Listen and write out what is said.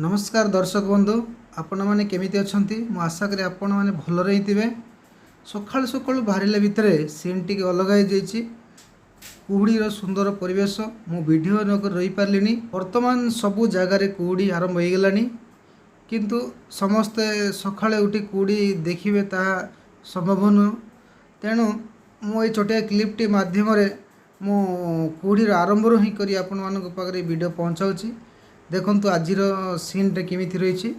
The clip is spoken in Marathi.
नमस्कार दर्शक बंधु आपण मैंने केमिति अछंती मु आशा करी आपण मैंने भल रही थे। सकाळु सकाळु बाहरिले भितर सीन टी अलग हो जाइए। कुहुड़ीर सुंदर परिवेश मु वीडियो नक रही पार्ली। वर्तमान सबु जगार कुहुड़ी आरंभ हो गलानी किंतु समस्ते सकाळे उठी कुहुड़ी देखिए ताहा संभव नुह। तेणु मु छोटिया क्लिपटी माध्यम मु कुहुड़ीर आरंभ ही करी आपण मान पाखे वीडियो पहुँचाऊँगी। देखंतु आजिर सीन टे केमिति रही।